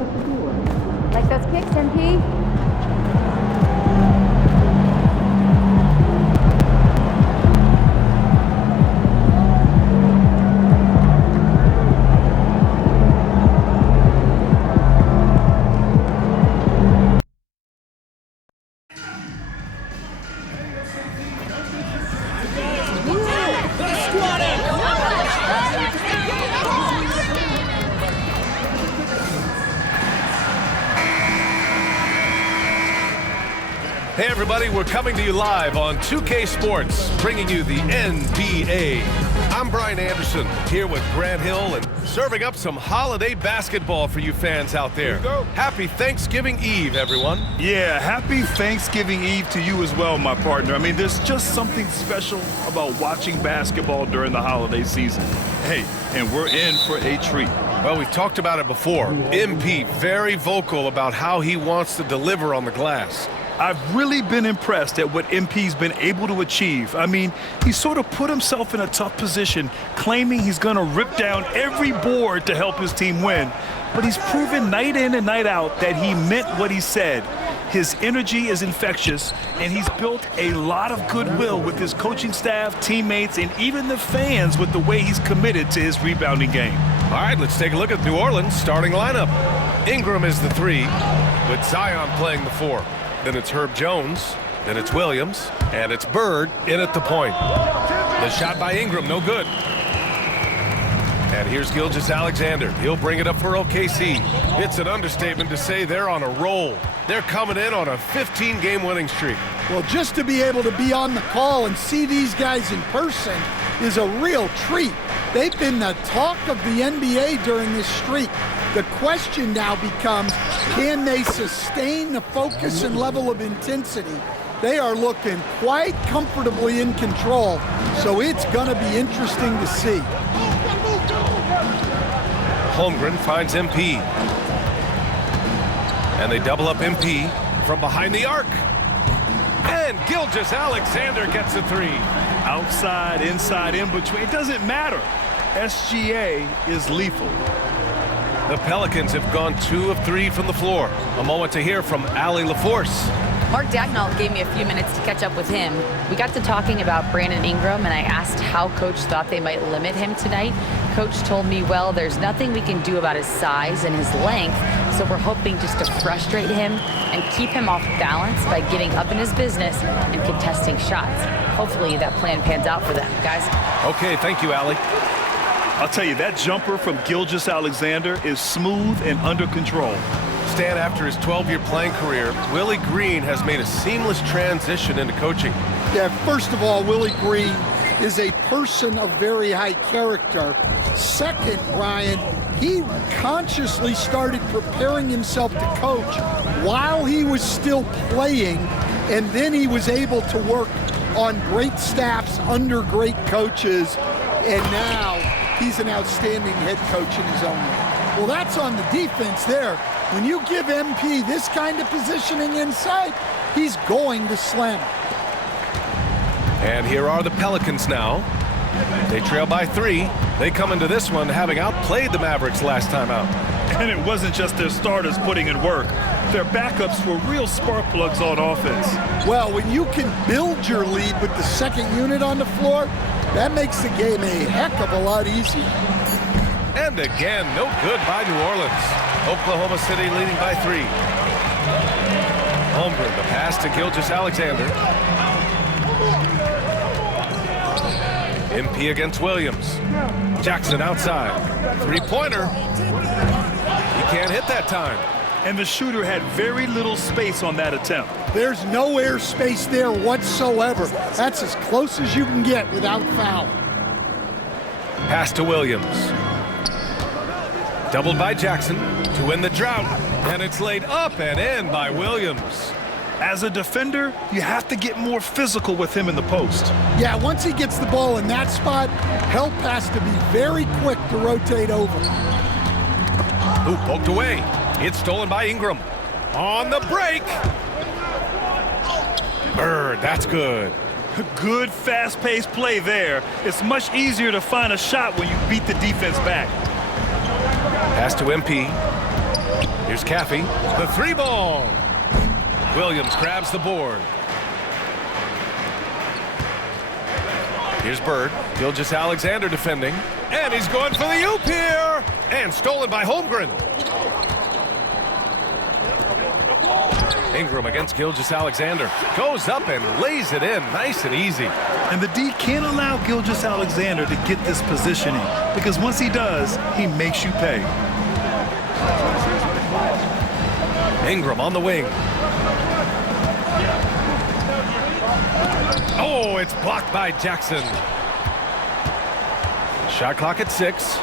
Like those kicks, MP? Hey everybody, we're coming to you live on 2K Sports, bringing you the NBA. I'm Brian Anderson, here with Grant Hill, and serving up some holiday basketball for you fans out there. Here you go. Happy Thanksgiving Eve, everyone. Yeah, happy Thanksgiving Eve to you as well, my partner. I mean, there's just something special about watching basketball during the holiday season. Hey, and we're in for a treat. Well, we've talked about it before. MP, very vocal about how he wants to deliver on the glass. I've really been impressed at what MP's been able to achieve. I mean, he sort of put himself in a tough position, claiming he's going to rip down every board to help his team win. But he's proven night in and night out that he meant what he said. His energy is infectious, and he's built a lot of goodwill with his coaching staff, teammates, and even the fans with the way he's committed to his rebounding game. All right, let's take a look at New Orleans' starting lineup. Ingram is the 3, with Zion playing the 4. Then it's Herb Jones, then it's Williams, and it's Bird in at the point. The shot by Ingram, no good. And here's Gilgeous-Alexander. He'll bring it up for OKC. It's an understatement to say they're on a roll. They're coming in on a 15-game winning streak. Well, just to be able to be on the call and see these guys in person is a real treat. They've been the talk of the NBA during this streak. The question now becomes, can they sustain the focus and level of intensity? They are looking quite comfortably in control, so it's going to be interesting to see. Holmgren finds MP. And they double up MP from behind the arc. And Gilgeous-Alexander gets a 3. Outside, inside, in between, it doesn't matter. SGA is lethal. The Pelicans have gone 2 of 3 from the floor. A moment to hear from Allie LaForce. Mark Dagnall gave me a few minutes to catch up with him. We got to talking about Brandon Ingram, and I asked how Coach thought they might limit him tonight. Coach told me, well, there's nothing we can do about his size and his length, so we're hoping just to frustrate him and keep him off balance by getting up in his business and contesting shots. Hopefully that plan pans out for them, guys. Okay, thank you, Allie. I'll tell you, that jumper from Gilgeous-Alexander is smooth and under control. Stan, after his 12-year playing career, Willie Green has made a seamless transition into coaching. Yeah, first of all, Willie Green is a person of very high character. Second, Brian, he consciously started preparing himself to coach while he was still playing, and then he was able to work on great staffs under great coaches, and now he's an outstanding head coach in his own right. Well, that's on the defense there. When you give MP this kind of positioning inside, he's going to slam it. And here are the Pelicans now. They trail by 3. They come into this one having outplayed the Mavericks last time out. And it wasn't just their starters putting in work. Their backups were real spark plugs on offense. Well, when you can build your lead with the second unit on the floor, that makes the game a heck of a lot easier. And again, no good by New Orleans. Oklahoma City leading by 3. Holmgren, the pass to Gilgeous-Alexander. MP against Williams. Jackson outside. 3-pointer. He can't hit that time. And the shooter had very little space on that attempt. There's no air space there whatsoever. That's as close as you can get without foul. Pass to Williams. Doubled by Jackson to win the drought. And it's laid up and in by Williams. As a defender, you have to get more physical with him in the post. Yeah, once he gets the ball in that spot, help has to be very quick to rotate over. Ooh, poked away. It's stolen by Ingram. On the break. Bird, that's good. Good fast-paced play there. It's much easier to find a shot when you beat the defense back. Pass to MP. Here's Caffey. The 3-ball. Williams grabs the board. Here's Bird. Gilgeous-Alexander defending. And he's going for the oop here. And stolen by Holmgren. Ingram against Gilgeous-Alexander. Goes up and lays it in nice and easy. And the D can't allow Gilgeous-Alexander to get this positioning, because once he does, he makes you pay. Ingram on the wing. Oh, it's blocked by Jackson. Shot clock at 6.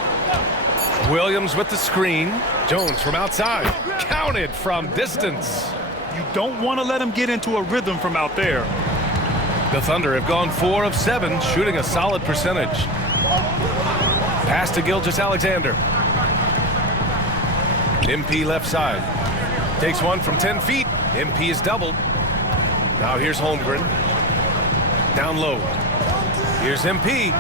Williams with the screen. Jones from outside. Counted from distance. You don't want to let him get into a rhythm from out there. The Thunder have gone 4 of 7, shooting a solid percentage. Pass to Gilgeous-Alexander. MP left side. Takes one from 10 feet. MP is doubled. Now here's Holmgren. Down low. Here's MP.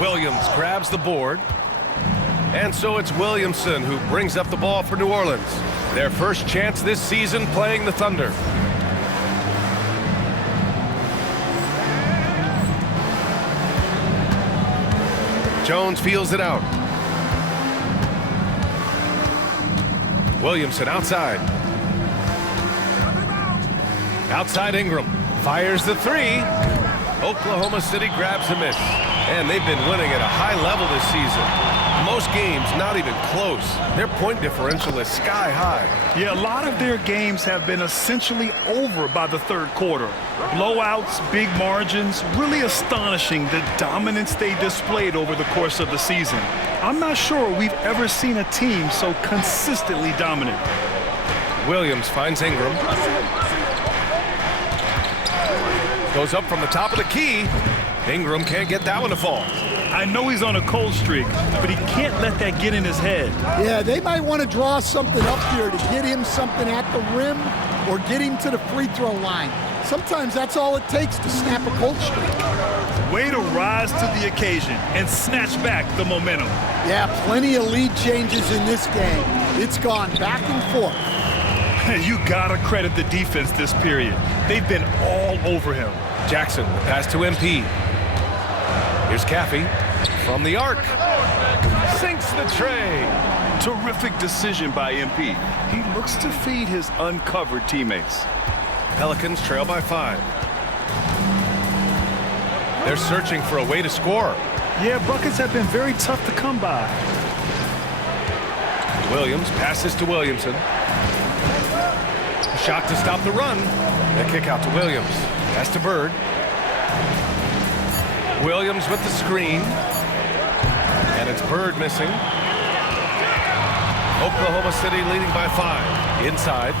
Williams grabs the board. And so it's Williamson who brings up the ball for New Orleans. Their first chance this season playing the Thunder. Jones feels it out. Williamson outside. Outside Ingram. Fires the 3. Oklahoma City grabs a miss. And they've been winning at a high level this season. Most games not even close. Their point differential is sky high. Yeah, a lot of their games have been essentially over by the third quarter. Blowouts, big margins, really astonishing the dominance they displayed over the course of the season. I'm not sure we've ever seen a team so consistently dominant. Williams finds Ingram. Goes up from the top of the key. Ingram can't get that one to fall. I know he's on a cold streak, but he can't let that get in his head. Yeah, they might want to draw something up here to get him something at the rim or get him to the free throw line. Sometimes that's all it takes to snap a cold streak. Way to rise to the occasion and snatch back the momentum. Yeah, plenty of lead changes in this game. It's gone back and forth. You gotta credit the defense this period. They've been all over him. Jackson, the pass to MP. Here's Caffey from the arc. Sinks the tray. Terrific decision by MP. He looks to feed his uncovered teammates. Pelicans trail by 5. They're searching for a way to score. Yeah, buckets have been very tough to come by. Williams passes to Williamson. Shot to stop the run. The kick out to Williams. Pass to Bird. Williams with the screen. And it's Bird missing. Oklahoma City leading by 5. Inside.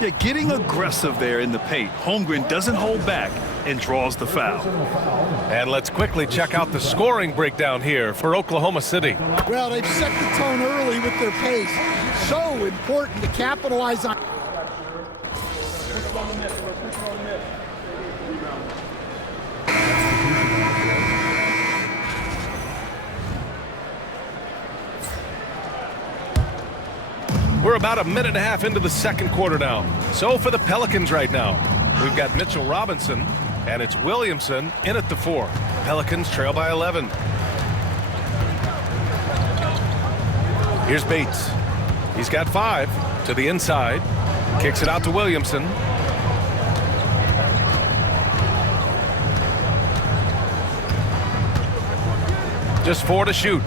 Yeah, getting aggressive there in the paint. Holmgren doesn't hold back and draws the foul. And let's quickly check out the scoring breakdown here for Oklahoma City. Well, they've set the tone early with their pace. So important to capitalize on. We're about a minute and a half into the second quarter now. So for the Pelicans right now, we've got Mitchell Robinson, and it's Williamson in at the 4. Pelicans trail by 11. Here's Bates. He's got 5 to the inside. Kicks it out to Williamson. Just 4 to shoot.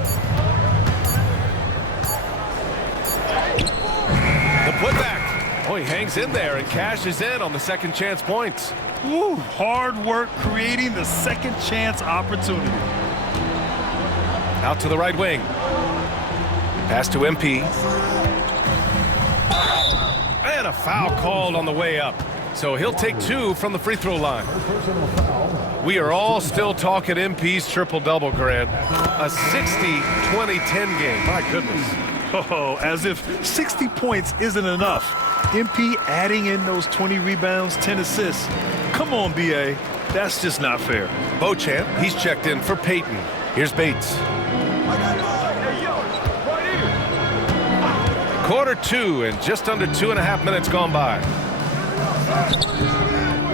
The putback. Oh, he hangs in there and cashes in on the second chance points. Woo, hard work creating the second chance opportunity. Out to the right wing. Pass to MP. And a foul called on the way up. So he'll take 2 from the free throw line. We are all still talking MP's triple-double, Grant. A 60-20-10 game. My goodness. Oh, as if 60 points isn't enough. MP adding in those 20 rebounds, 10 assists. Come on, BA. That's just not fair. Beauchamp, he's checked in for Peyton. Here's Bates. Quarter 2 and just under 2.5 minutes gone by.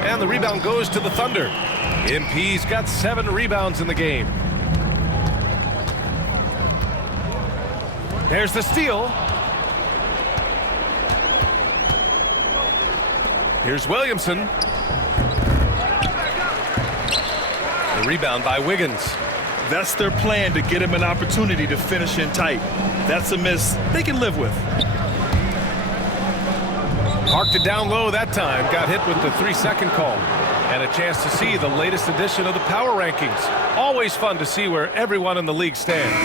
And the rebound goes to the Thunder. MP's got 7 rebounds in the game. There's the steal. Here's Williamson. The rebound by Wiggins. That's their plan, to get him an opportunity to finish in tight. That's a miss they can live with. Parked it down low that time. Got hit with the 3-second call. And a chance to see the latest edition of the power rankings. Always fun to see where everyone in the league stands.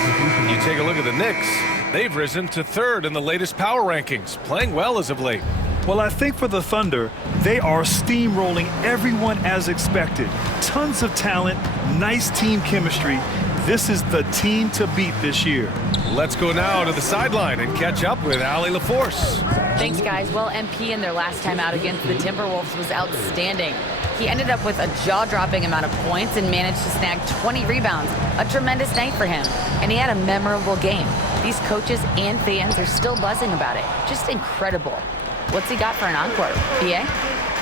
You take a look at the Knicks. They've risen to 3rd in the latest power rankings, playing well as of late. Well, I think for the Thunder, they are steamrolling everyone as expected. Tons of talent, nice team chemistry. This is the team to beat this year. Let's go now to the sideline and catch up with Allie LaForce. Thanks, guys. Well, MP in their last time out against the Timberwolves was outstanding. He ended up with a jaw-dropping amount of points and managed to snag 20 rebounds. A tremendous night for him. And he had a memorable game. These coaches and fans are still buzzing about it. Just incredible. What's he got for an encore? BA?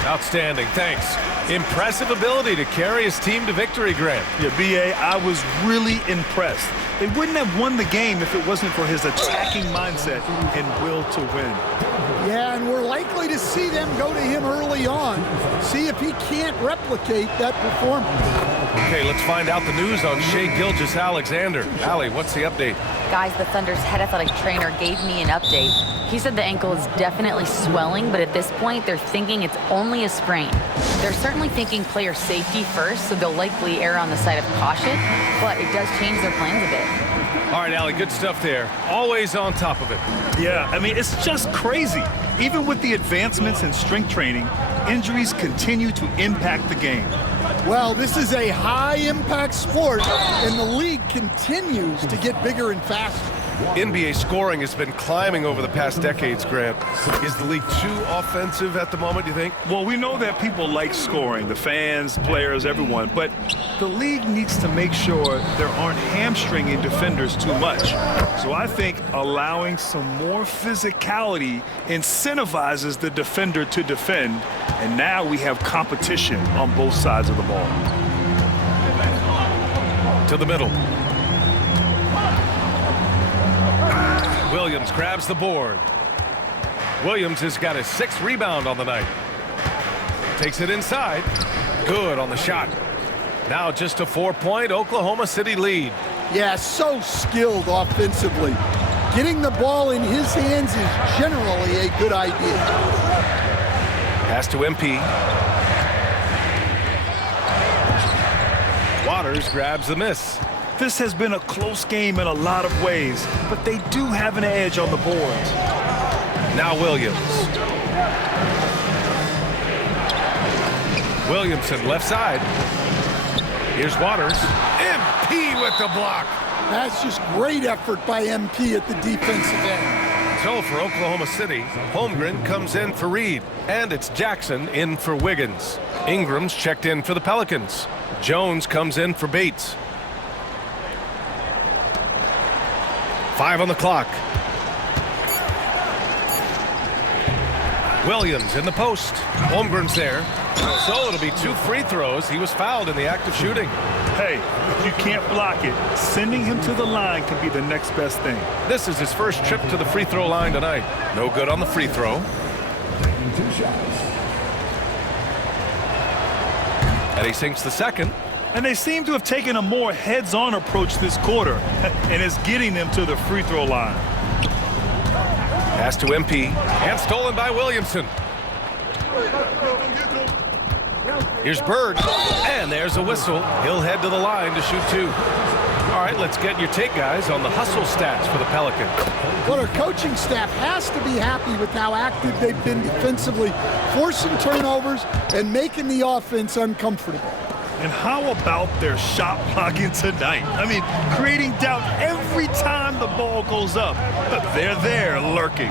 Outstanding, thanks. Impressive ability to carry his team to victory, Grant. Yeah, BA, I was really impressed. They wouldn't have won the game if it wasn't for his attacking mindset and will to win. Yeah, and we're likely to see them go to him early on. See if he can't replicate that performance. Okay, let's find out the news on Shai Gilgeous-Alexander. Allie, what's the update? Guys, the Thunder's head athletic trainer gave me an update. He said the ankle is definitely swelling, but at this point, they're thinking it's only a sprain. They're certainly thinking player safety first, so they'll likely err on the side of caution, but it does change their plans a bit. All right, Allie, good stuff there. Always on top of it. Yeah, I mean, it's just crazy. Even with the advancements in strength training, injuries continue to impact the game. Well, this is a high-impact sport, and the league continues to get bigger and faster. NBA scoring has been climbing over the past decades, Grant. Is the league too offensive at the moment, do you think? Well, we know that people like scoring, the fans, players, everyone, but the league needs to make sure there aren't hamstringing defenders too much. So I think allowing some more physicality incentivizes the defender to defend, and now we have competition on both sides of the ball. To the middle. Williams grabs the board. Williams has got his 6th rebound on the night. Takes it inside. Good on the shot. Now just a 4-point Oklahoma City lead. Yeah, so skilled offensively. Getting the ball in his hands is generally a good idea. Pass to MP. Waters grabs the miss. This has been a close game in a lot of ways, but they do have an edge on the boards. Now Williams. Williamson left side. Here's Waters. MP with the block. That's just great effort by MP at the defensive end. So for Oklahoma City, Holmgren comes in for Reed, and it's Jackson in for Wiggins. Ingram's checked in for the Pelicans. Jones comes in for Bates. 5 on the clock. Williams in the post. Holmgren's there. So it'll be 2 free throws. He was fouled in the act of shooting. Hey, if you can't block it, sending him to the line can be the next best thing. This is his first trip to the free throw line tonight. No good on the free throw. And he sinks the second. And they seem to have taken a more heads-on approach this quarter, and it's getting them to the free throw line. Pass to MP, and stolen by Williamson. Here's Bird, and there's a whistle. He'll head to the line to shoot 2. All right, let's get your take, guys, on the hustle stats for the Pelicans. Well, our coaching staff has to be happy with how active they've been defensively, forcing turnovers and making the offense uncomfortable. And how about their shot blocking tonight? I mean, creating doubt every time the ball goes up. But they're there lurking.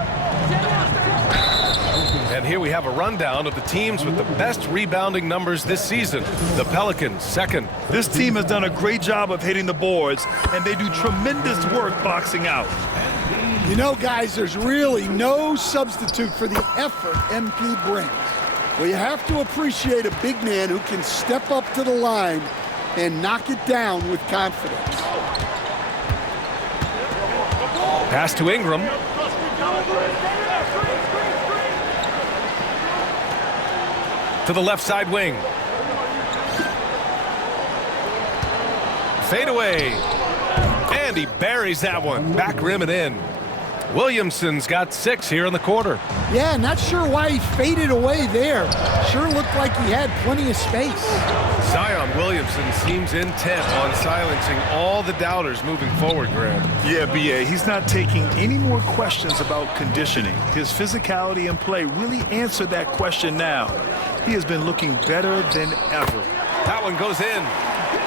And here we have a rundown of the teams with the best rebounding numbers this season. The Pelicans, 2nd. This team has done a great job of hitting the boards, and they do tremendous work boxing out. You know, guys, there's really no substitute for the effort MP brings. Well, you have to appreciate a big man who can step up to the line and knock it down with confidence. Pass to Ingram. To the left side wing. Fade away. And he buries that one. Back rim and in. Williamson's got 6 here in the quarter. Yeah, not sure why he faded away there. Sure looked like he had plenty of space. Zion Williamson seems intent on silencing all the doubters moving forward, Graham. Yeah, B.A., he's not taking any more questions about conditioning. His physicality and play really answered that question now. He has been looking better than ever. That one goes in.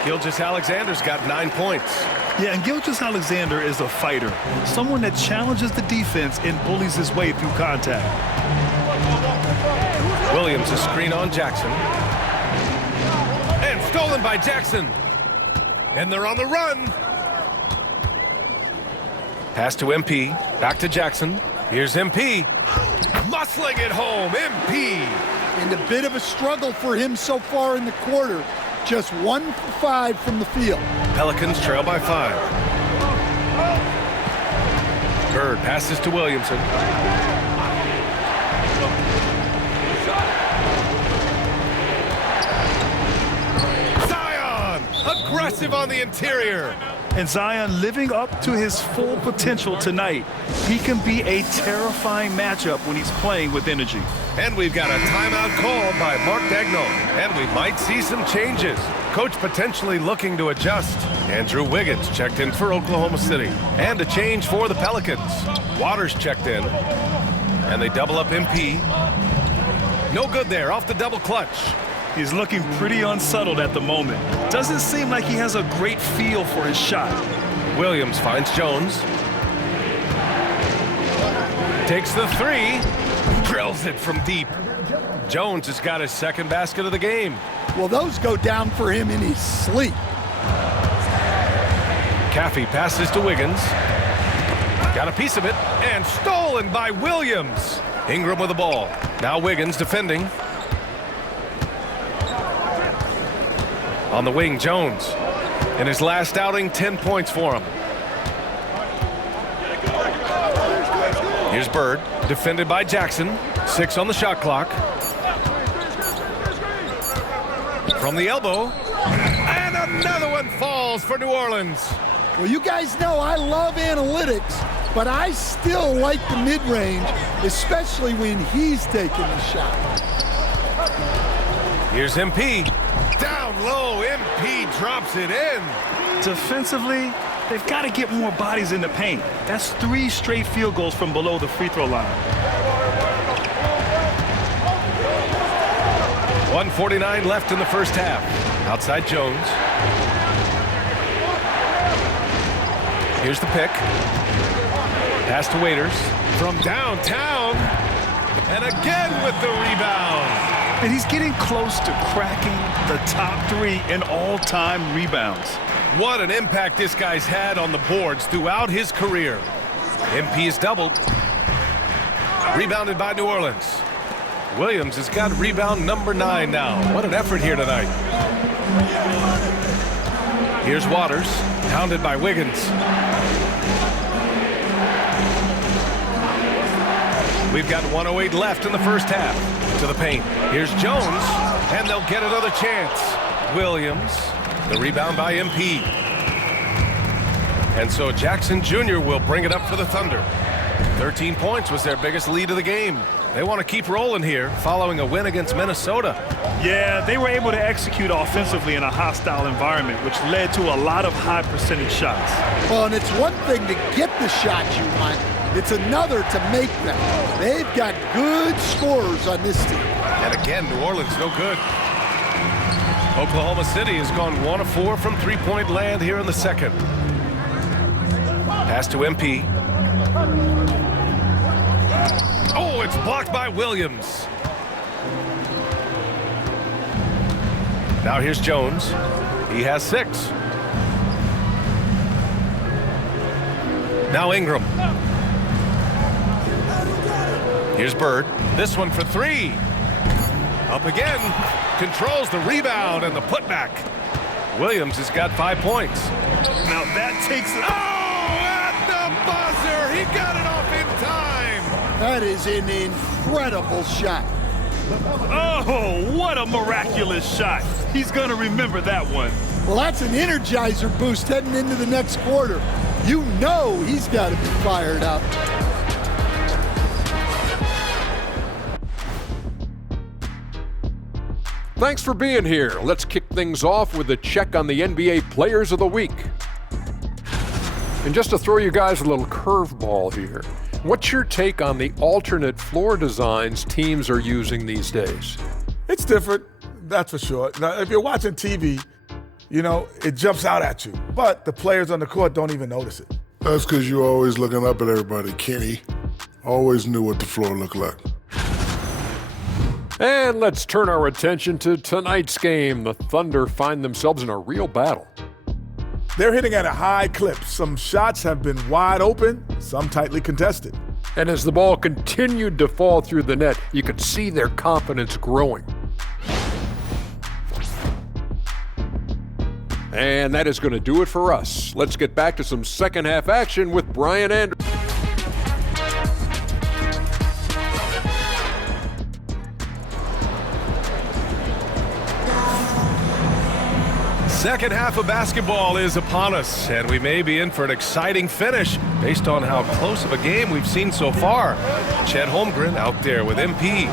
Gilgeous-Alexander's got 9 points. Yeah, and Gilgeous-Alexander is a fighter, someone that challenges the defense and bullies his way through contact. Williams, a screen on Jackson. And stolen by Jackson. And they're on the run. Pass to MP. Back to Jackson. Here's MP. Muscling it home. MP. And a bit of a struggle for him so far in the quarter. Just 1 for 5 from the field. Pelicans trail by 5. Bird passes to Williamson. Zion! Aggressive on the interior. And Zion living up to his full potential tonight. He can be a terrifying matchup when he's playing with energy. And we've got a timeout called by Mark Daigneault. And we might see some changes. Coach potentially looking to adjust. Andrew Wiggins checked in for Oklahoma City. And a change for the Pelicans. Waters checked in. And they double up MP. No good there, off the double clutch. He's looking pretty unsettled at the moment. Doesn't seem like he has a great feel for his shot. Williams finds Jones. Takes the 3. Drills it from deep. Jones has got his 2nd basket of the game. Well, those go down for him in his sleep. Caffey passes to Wiggins. Got a piece of it. And stolen by Williams. Ingram with the ball. Now Wiggins defending. On the wing, Jones. In his last outing, 10 points for him. Here's Bird, defended by Jackson. 6 on the shot clock. From the elbow. And another one falls for New Orleans. Well, you guys know I love analytics, but I still like the mid-range, especially when he's taking the shot. Here's MP. Down low, MP drops it in. Defensively, they've got to get more bodies in the paint. That's 3 straight field goals from below the free throw line. 1:49 left in the first half. Outside Jones. Here's the pick. Pass to Waiters. From downtown. And again with the rebound. And he's getting close to cracking the top 3 in all-time rebounds. What an impact this guy's had on the boards throughout his career. MP is doubled. Rebounded by New Orleans. Williams has got rebound number 9 now. What an effort here tonight. Here's Waters, pounded by Wiggins. We've got 1:08 left in the first half. To the paint. Here's Jones, and they'll get another chance. Williams, the rebound by MP. And so Jackson Jr. will bring it up for the Thunder. 13 points was their biggest lead of the game. They want to keep rolling here following a win against Minnesota. Yeah, they were able to execute offensively in a hostile environment, which led to a lot of high percentage shots. Well, and it's one thing to get the shots you want. It's another to make them. They've got good scorers on this team. And again, New Orleans no good. Oklahoma City has gone 1 of 4 from three-point land here in the second. Pass to MP. Oh, it's blocked by Williams. Now here's Jones. He has 6. Now Ingram. Here's Bird. This one for three. Up again. Controls the rebound and the putback. Williams has got 5 points. Now that takes it. Oh, at the buzzer. He got it off in time. That is an incredible shot. Oh, what a miraculous shot. He's going to remember that one. Well, that's an energizer boost heading into the next quarter. You know he's got to be fired up. Thanks for being here. Let's kick things off with a check on the NBA Players of the Week. And just to throw you guys a little curveball here, what's your take on the alternate floor designs teams are using these days? It's different, that's for sure. Now, if you're watching TV, you know, it jumps out at you. But the players on the court don't even notice it. That's because you're always looking up at everybody, Kenny. Always knew what the floor looked like. And let's turn our attention to tonight's game. The Thunder find themselves in a real battle. They're hitting at a high clip. Some shots have been wide open, some tightly contested. And as the ball continued to fall through the net, you could see their confidence growing. And that is going to do it for us. Let's get back to some second half action with Brian Anderson. Second half of basketball is upon us, and we may be in for an exciting finish based on how close of a game we've seen so far. Chet Holmgren out there with MP.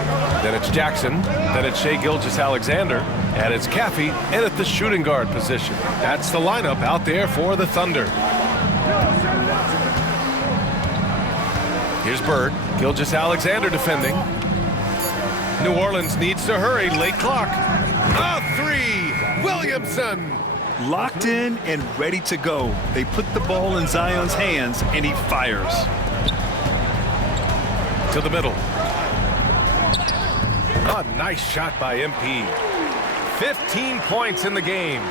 Then it's Jackson. Then it's Shai Gilgeous-Alexander. And it's Caffey in at the shooting guard position. That's the lineup out there for the Thunder. Here's Bird. Gilgeous-Alexander defending. New Orleans needs to hurry. Late clock. A three. Williamson. Locked in and ready to go. They put the ball in Zion's hands, and he fires. To the middle. A nice shot by MP. 15 points in the game.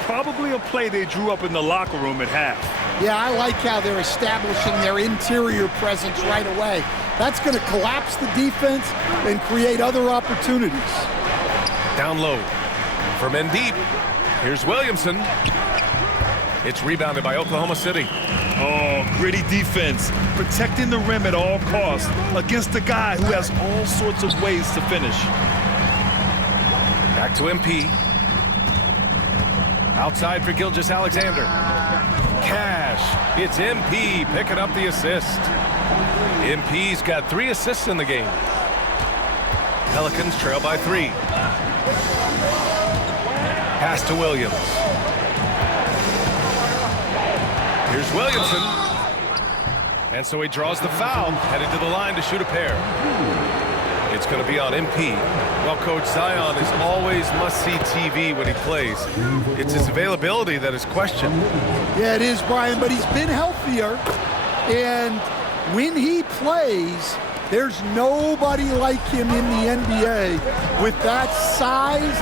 Probably a play they drew up in the locker room at half. Yeah, I like how they're establishing their interior presence right away. That's going to collapse the defense and create other opportunities. Down low. From in deep. Here's Williamson. It's rebounded by Oklahoma City. Oh, gritty defense. Protecting the rim at all costs against a guy who has all sorts of ways to finish. Back to MP. Outside for Gilgeous-Alexander. Cash. It's MP picking up the assist. MP's got 3 assists in the game. Pelicans trail by 3. Pass to Williams. Here's Williamson. And so he draws the foul, headed to the line to shoot a pair. It's going to be on MP. Well, Coach, Zion is always must-see TV when he plays. It's his availability that is questioned. Yeah, it is, Brian, but he's been healthier. And when he plays, there's nobody like him in the NBA with that size,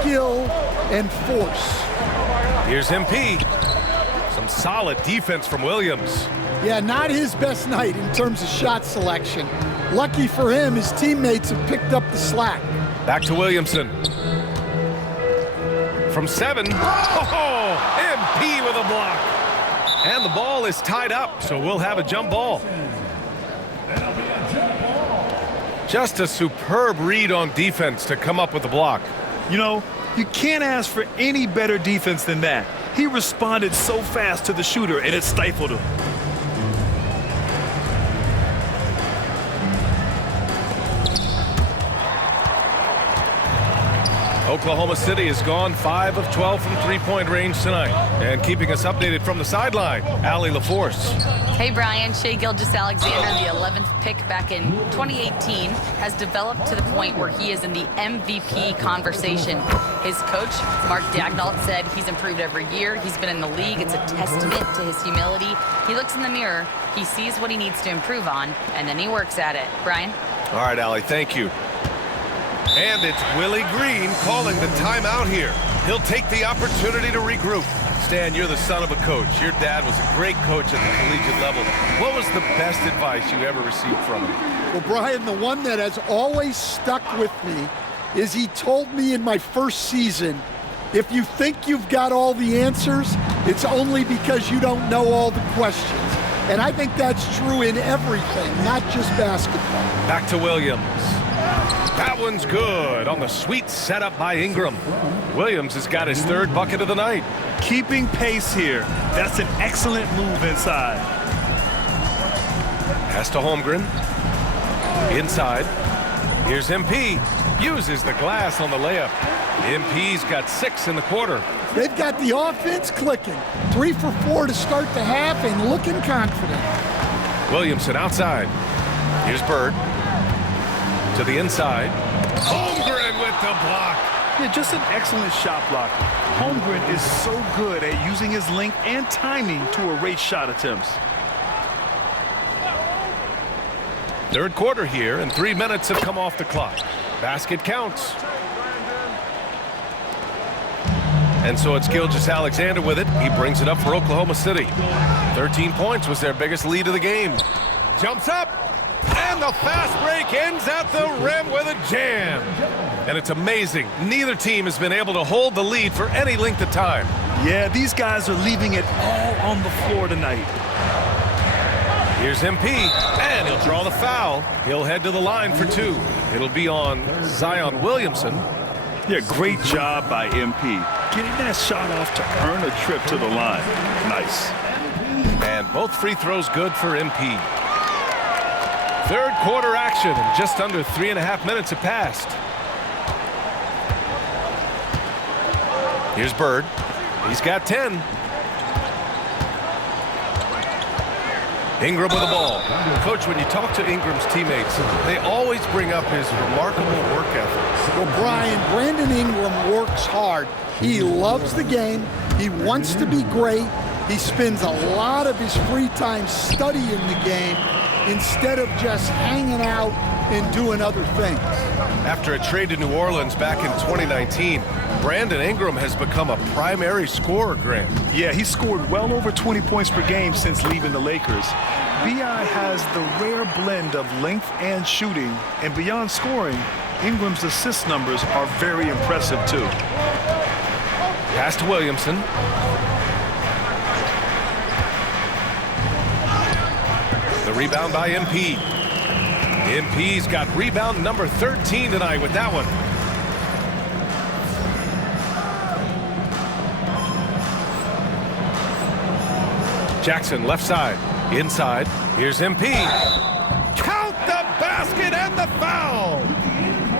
skill, and force. Here's MP. Some solid defense from Williams. Yeah, not his best night in terms of shot selection. Lucky for him, his teammates have picked up the slack. Back to Williamson. From 7. Oh, MP with a block. And the ball is tied up, so we'll have a jump ball. Just a superb read on defense to come up with the block. You know, you can't ask for any better defense than that. He responded so fast to the shooter, and it stifled him. Oklahoma City has gone 5 of 12 from three-point range tonight. And keeping us updated from the sideline, Allie LaForce. Hey, Brian. Shai Gilgeous-Alexander, the 11th pick back in 2018, has developed to the point where he is in the MVP conversation. His coach, Mark Daigneault, said he's improved every year. He's been in the league. It's a testament to his humility. He looks in the mirror, he sees what he needs to improve on, and then he works at it. Brian? All right, Allie, thank you. And it's Willie Green calling the timeout here. He'll take the opportunity to regroup. Stan, you're the son of a coach. Your dad was a great coach at the collegiate level. What was the best advice you ever received from him? Well, Brian, the one that has always stuck with me is he told me in my first season, if you think you've got all the answers, it's only because you don't know all the questions. And I think that's true in everything, not just basketball. Back to Williams. That one's good on the sweet setup by Ingram. Williams has got his third bucket of the night. Keeping pace here. That's an excellent move inside. Pass to Holmgren. Inside. Here's MP. Uses the glass on the layup. MP's got 6 in the quarter. They've got the offense clicking. 3 for 4 to start the half and looking confident. Williamson outside. Here's Bird. To the inside. Holmgren with the block. Yeah, just an excellent shot blocker. Holmgren is so good at using his length and timing to erase shot attempts. Third quarter here, and 3 minutes have come off the clock. Basket counts. And so it's Gilgeous-Alexander with it. He brings it up for Oklahoma City. 13 points was their biggest lead of the game. Jumps up, and the fast break ends at the rim with a jam. And it's amazing. Neither team has been able to hold the lead for any length of time. Yeah, these guys are leaving it all on the floor tonight. Here's MP, and he'll draw the foul. He'll head to the line for 2. It'll be on Zion Williamson. Yeah, great job by MP. Getting that shot off to earn a trip to the line. Nice. And both free throws good for MP. Third quarter action, and just under 3.5 minutes have passed. Here's Bird. He's got 10. Ingram with the ball. Coach, when you talk to Ingram's teammates, they always bring up his remarkable work ethic. Well, Brian, Brandon Ingram works hard. He loves the game. He wants to be great. He spends a lot of his free time studying the game instead of just hanging out and doing other things. After a trade to New Orleans back in 2019, Brandon Ingram has become a primary scorer, Grant. Yeah, he scored well over 20 points per game since leaving the Lakers. B.I. has the rare blend of length and shooting, and beyond scoring, Ingram's assist numbers are very impressive too. Pass to Williamson. The rebound by MP. MP's got rebound number 13 tonight with that one. Jackson left side. Inside. Here's MP. Count the basket and the foul.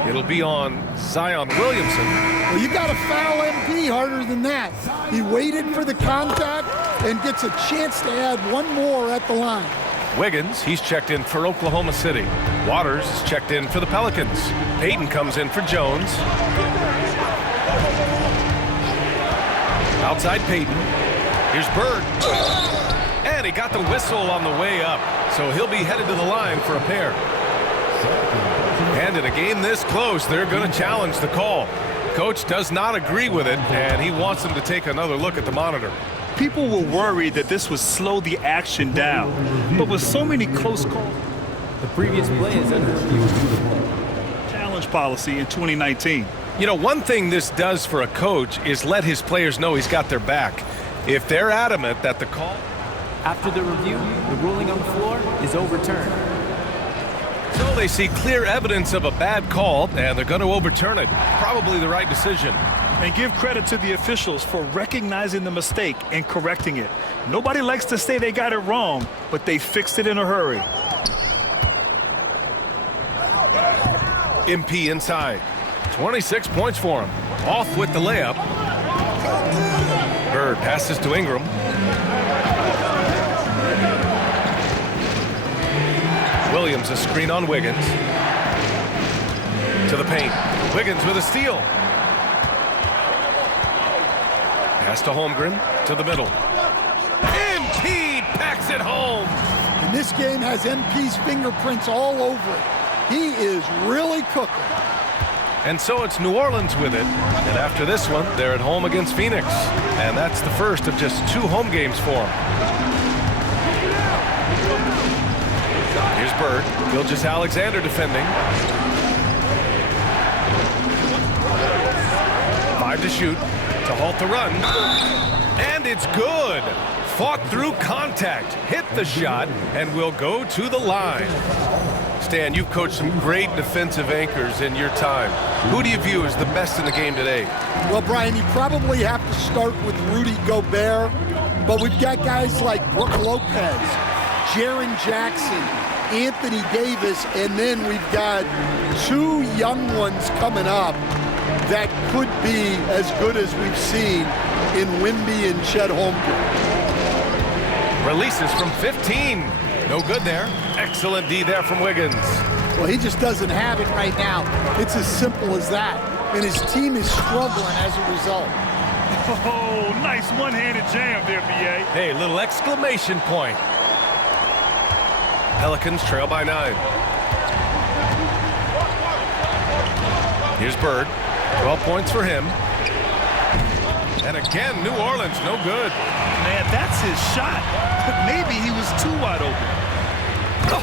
It'll be on Zion Williamson. Well, you got to foul MP harder than that. He waited for the contact and gets a chance to add one more at the line. Wiggins, he's checked in for Oklahoma City. Waters is checked in for the Pelicans. Payton comes in for Jones. Outside Payton. Here's Bird. And he got the whistle on the way up. So he'll be headed to the line for a pair. And in a game this close, they're going to challenge the call. Coach does not agree with it, and he wants them to take another look at the monitor. People were worried that this would slow the action down, but with so many close calls, the previous play is under review. Challenge policy in 2019. You know, one thing this does for a coach is let his players know he's got their back. If they're adamant that the call... After the review, the ruling on the floor is overturned. So they see clear evidence of a bad call, and they're going to overturn it. Probably the right decision. And give credit to the officials for recognizing the mistake and correcting it. Nobody likes to say they got it wrong, but they fixed it in a hurry. MP inside. 26 points for him. Off with the layup. Bird passes to Ingram. Williams a screen on Wiggins. To the paint. Wiggins with a steal. Pass to Holmgren, to the middle. MP packs it home. And this game has MP's fingerprints all over it. He is really cooking. And so it's New Orleans with it. And after this one, they're at home against Phoenix. And that's the first of just 2 home games for them. Here's Bird. Gilgeous-Alexander defending. 5 to shoot to halt the run. And it's good. Fought through contact, hit the shot, and will go to the line. Stan, you've coached some great defensive anchors in your time. Who do you view as the best in the game today? Well, Brian, you probably have to start with Rudy Gobert, but we've got guys like Brook Lopez, Jaren Jackson, Anthony Davis, and then we've got 2 young ones coming up that could be as good as we've seen in Wemby and Chet Holmgren. Releases from 15. No good there. Excellent D there from Wiggins. Well, he just doesn't have it right now. It's as simple as that. And his team is struggling as a result. Oh, nice one-handed jam there, B.A. Hey, little exclamation point. Pelicans trail by 9. Here's Bird. 12 points for him. And again, New Orleans, no good. Man, that's his shot. Maybe he was too wide open.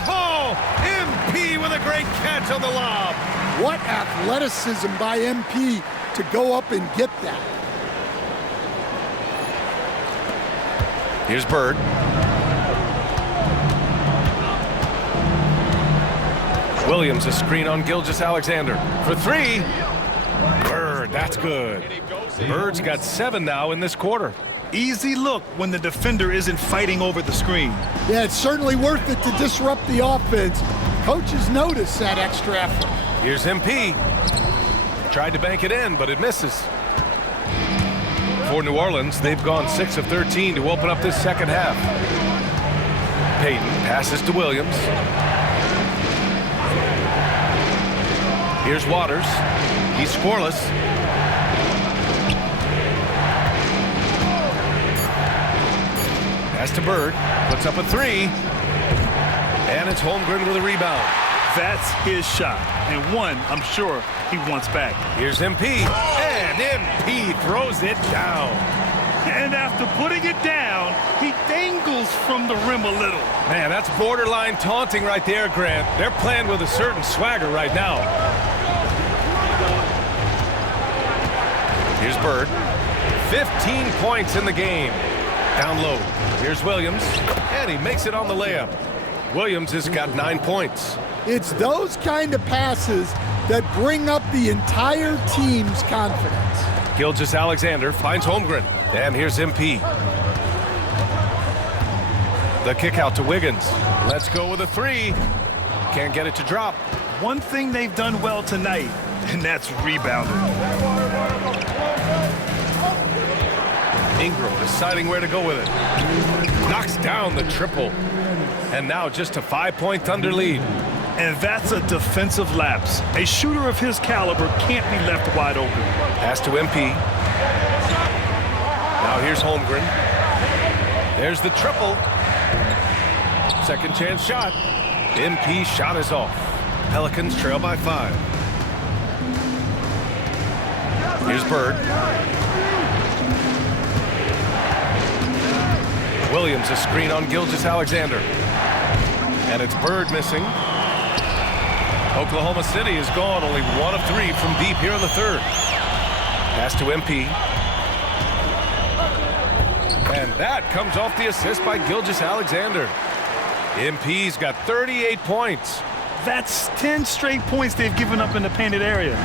Oh, MP with a great catch on the lob. What athleticism by MP to go up and get that. Here's Bird. Williams, a screen on Gilgeous-Alexander for 3. Bird, that's good. Bird's got 7 now in this quarter. Easy look when the defender isn't fighting over the screen. Yeah, it's certainly worth it to disrupt the offense. Coaches notice that extra effort. Here's MP. Tried to bank it in, but it misses. For New Orleans, they've gone 6 of 13 to open up this second half. Payton passes to Williams. Here's Waters. He's scoreless. Pass to Bird. Puts up a 3. And it's Holmgren with a rebound. That's his shot, and one I'm sure he wants back. Here's MP. And MP throws it down. And after putting it down, he dangles from the rim a little. Man, that's borderline taunting right there, Grant. They're playing with a certain swagger right now. Here's Bird. 15 points in the game. Down low. Here's Williams. And he makes it on the layup. Williams has got 9 points. It's those kind of passes that bring up the entire team's confidence. Gilgeous-Alexander finds Holmgren. And here's MP. The kick out to Wiggins. Let's go with a 3. Can't get it to drop. One thing they've done well tonight, and that's rebounding. Ingram deciding where to go with it. Knocks down the triple. And now just a 5-point Thunder lead. And that's a defensive lapse. A shooter of his caliber can't be left wide open. Pass to MP. Now here's Holmgren. There's the triple. Second chance shot. MP's shot is off. Pelicans trail by 5. Here's Bird. Williams a screen on Gilgeous-Alexander. And it's Bird missing. Oklahoma City is gone only 1 of 3 from deep here in the third. Pass to MP. And that comes off the assist by Gilgeous-Alexander. MP's got 38 points. That's 10 straight points they've given up in the painted area.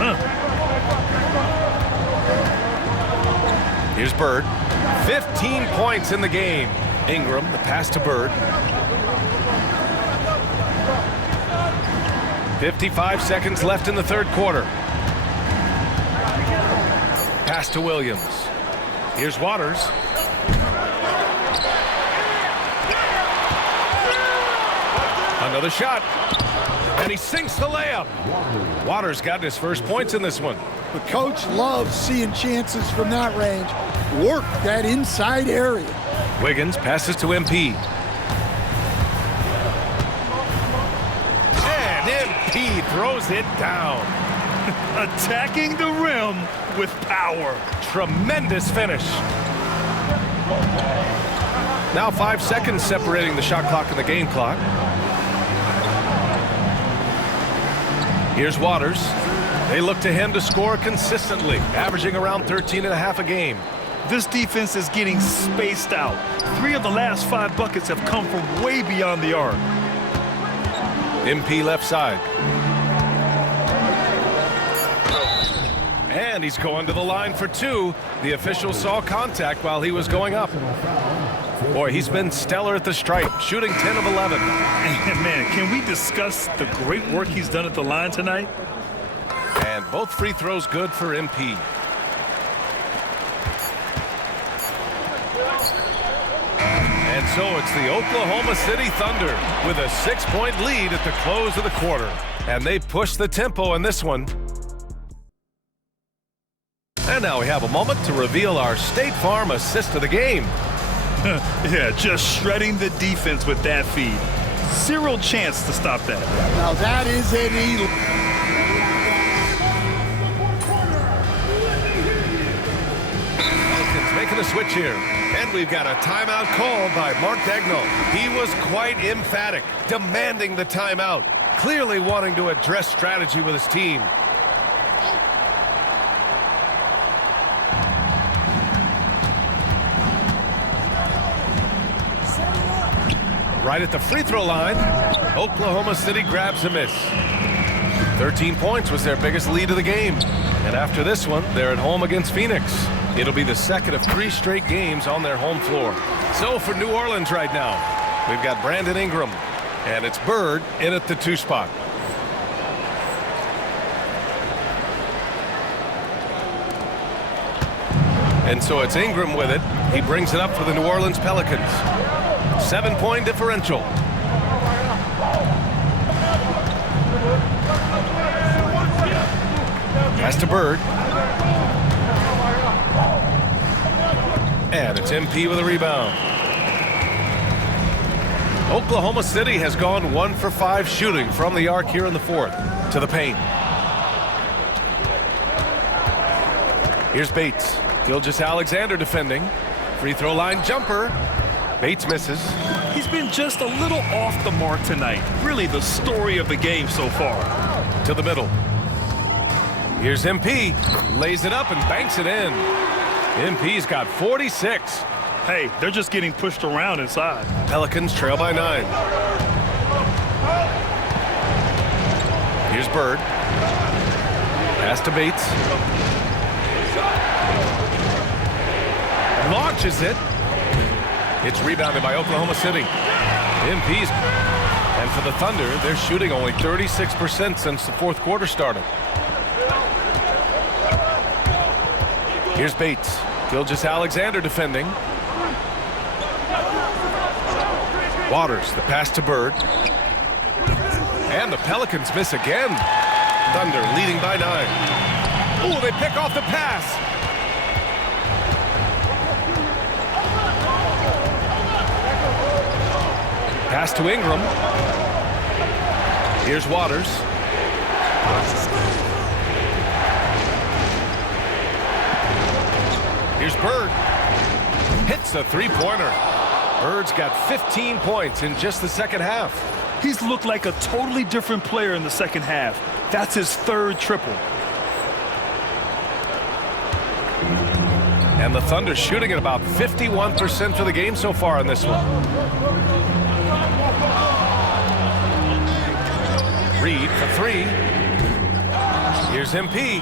Here's Bird. 15 points in the game. Ingram, the pass to Bird. 55 seconds left in the third quarter. Pass to Williams. Here's Waters. Another shot. And he sinks the layup. Waters got his first points in this one. The coach loves seeing chances from that range. Work that inside area. Wiggins passes to MP. And MP throws it down. Attacking the rim with power. Tremendous finish. Now 5 seconds separating the shot clock and the game clock. Here's Waters. They look to him to score consistently, averaging around 13.5 a game. This defense is getting spaced out. 3 of the last 5 buckets have come from way beyond the arc. MP left side. And he's going to the line for 2. The official saw contact while he was going up. Boy, he's been stellar at the stripe, shooting 10 of 11. And man, can we discuss the great work he's done at the line tonight? And both free throws good for MP. And so it's the Oklahoma City Thunder with a 6-point lead at the close of the quarter. And they push the tempo in this one. And now we have a moment to reveal our State Farm assist of the game. Yeah, just shredding the defense with that feed. Zero chance to stop that. Now that is an elite. Pelicans making a switch here. And we've got a timeout called by Mark Dagnall. He was quite emphatic, demanding the timeout, clearly wanting to address strategy with his team. Right at the free throw line, Oklahoma City grabs a miss. 13 points was their biggest lead of the game. And after this one, they're at home against Phoenix. It'll be the second of 3 straight games on their home floor. So for New Orleans right now, we've got Brandon Ingram, and it's Bird in at the 2 spot. And so it's Ingram with it. He brings it up for the New Orleans Pelicans. 7-point differential. Pass to Bird. And it's MP with a rebound. Oklahoma City has gone 1 for 5 shooting from the arc here in the 4th. To the paint. Here's Bates. Gilgeous-Alexander defending. Free throw line jumper. Bates misses. He's been just a little off the mark tonight. Really the story of the game so far. To the middle. Here's MP. Lays it up and banks it in. MP's got 46. Hey, they're just getting pushed around inside. Pelicans trail by 9. Here's Bird. Pass to Bates. Launches it. It's rebounded by Oklahoma City. MP's. And for the Thunder, they're shooting only 36% since the 4th quarter started. Here's Bates. Gilgeous-Alexander defending. Waters, the pass to Bird. And the Pelicans miss again. Thunder leading by 9. Ooh, they pick off the pass. Pass to Ingram. Here's Waters. Here's Bird. Hits the 3-pointer. Bird's got 15 points in just the second half. He's looked like a totally different player in the second half. That's his 3rd triple. And the Thunder shooting at about 51% for the game so far in this one. Reed for 3. Here's MP.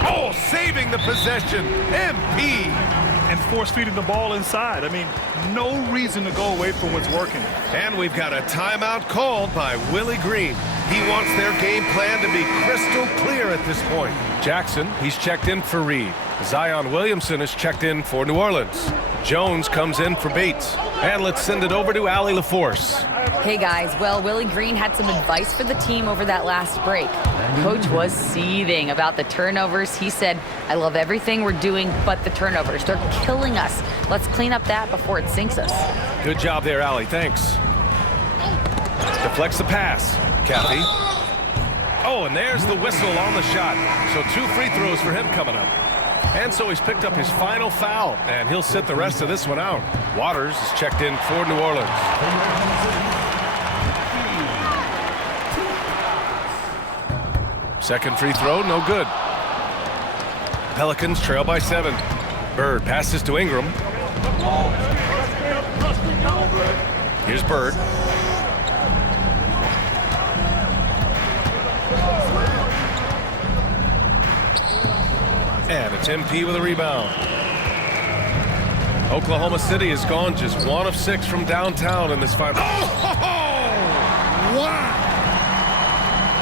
Oh, saving the possession. MP. And force feeding the ball inside. I mean, no reason to go away from what's working. And we've got a timeout called by Willie Green. He wants their game plan to be crystal clear at this point. Jackson, he's checked in for Reed. Zion Williamson is checked in for New Orleans. Jones comes in for Bates. And let's send it over to Allie LaForce. Hey guys, well, Willie Green had some advice for the team over that last break. Coach was seething about the turnovers. He said, I love everything we're doing but the turnovers. They're killing us. Let's clean up that before it sinks us. Good job there, Allie. Thanks. Deflects the pass. Kathy. Oh, and there's the whistle on the shot. So 2 free throws for him coming up. And so he's picked up his final foul, and he'll sit the rest of this one out. Waters is checked in for New Orleans. Second free throw, no good. Pelicans trail by 7. Bird passes to Ingram. Here's Bird. And it's MP with a rebound. Oklahoma City has gone just 1 of 6 from downtown in this final. Wow!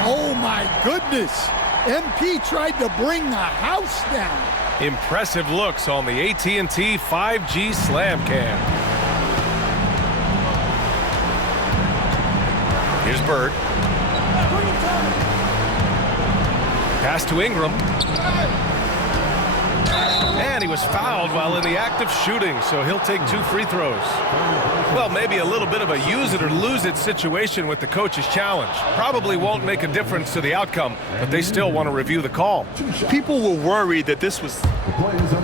Oh my goodness! MP tried to bring the house down. Impressive looks on the AT&T 5G Slam Cam. Here's Bird. Pass to Ingram. And he was fouled while in the act of shooting, so he'll take 2 free throws. Well, maybe a little bit of a use it or lose it situation with the coach's challenge. Probably won't make a difference to the outcome, but they still want to review the call. People were worried that this was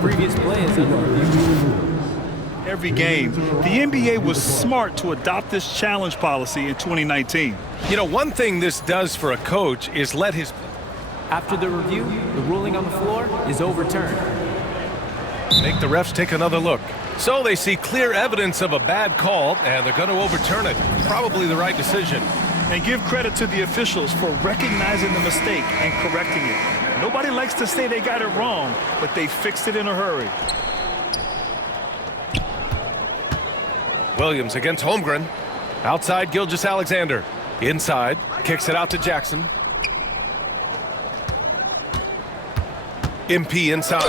Previous play is under review. every game. The NBA was smart to adopt this challenge policy in 2019. You know, one thing this does for a coach is let his... After the review, the ruling on the floor is overturned. Make the refs take another look. So they see clear evidence of a bad call, and they're going to overturn it. Probably the right decision. And give credit to the officials for recognizing the mistake and correcting it. Nobody likes to say they got it wrong, but they fixed it in a hurry. Williams against Holmgren. Outside, Gilgeous-Alexander. Inside, kicks it out to Jackson. MP inside.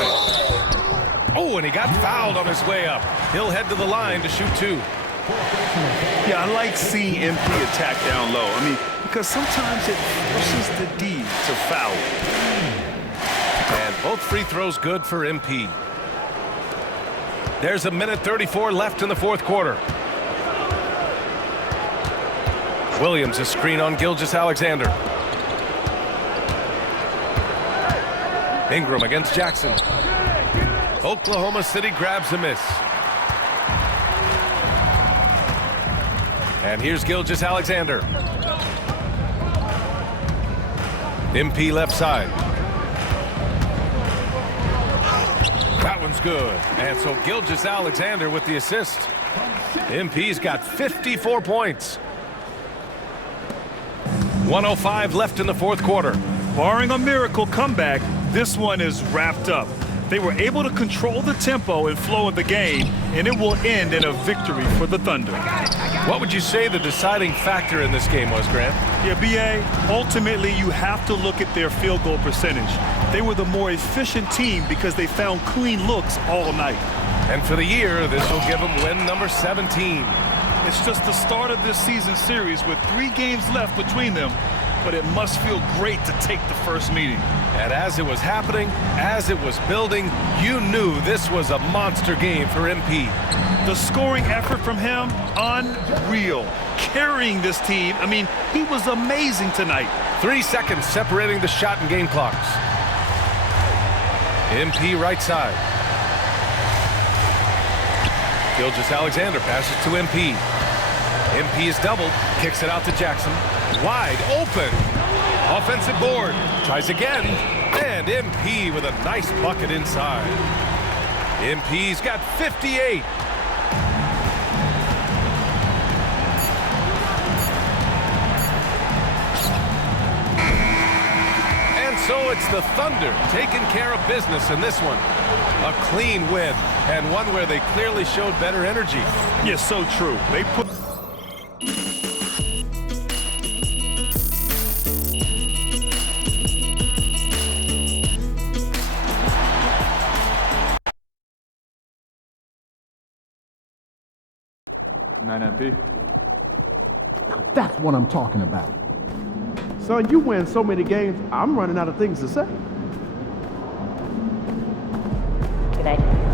Oh, and he got fouled on his way up. He'll head to the line to shoot 2. Yeah, I like seeing MP attack down low. I mean, because sometimes it forces the D to foul. And both free throws good for MP. There's 1:34 left in the 4th quarter. Williams a screen on Gilgeous-Alexander. Ingram against Jackson. Oklahoma City grabs a miss. And here's Gilgeous-Alexander. MP left side. That one's good. And so Gilgeous-Alexander with the assist. MP's got 54 points. 1:05 left in the 4th quarter. Barring a miracle comeback, this one is wrapped up. They were able to control the tempo and flow of the game, and it will end in a victory for the Thunder. What would you say the deciding factor in this game was, Grant? Yeah, B.A., ultimately you have to look at their field goal percentage. They were the more efficient team because they found clean looks all night. And for the year, this will give them win number 17. It's just the start of this season series with 3 games left between them, but it must feel great to take the first meeting. And as it was happening, as it was building, you knew this was a monster game for MP. The scoring effort from him, unreal. Carrying this team, I mean, he was amazing tonight. 3 seconds separating the shot and game clocks. MP right side. Gilgeous-Alexander passes to MP. MP is doubled, kicks it out to Jackson. Wide open. Offensive board. Tries again. And MP with a nice bucket inside. MP's got 58. And so it's the Thunder taking care of business in this one. A clean win, and one where they clearly showed better energy. Yeah, so true. They put... That's what I'm talking about. Son, you win so many games, I'm running out of things to say. Good night.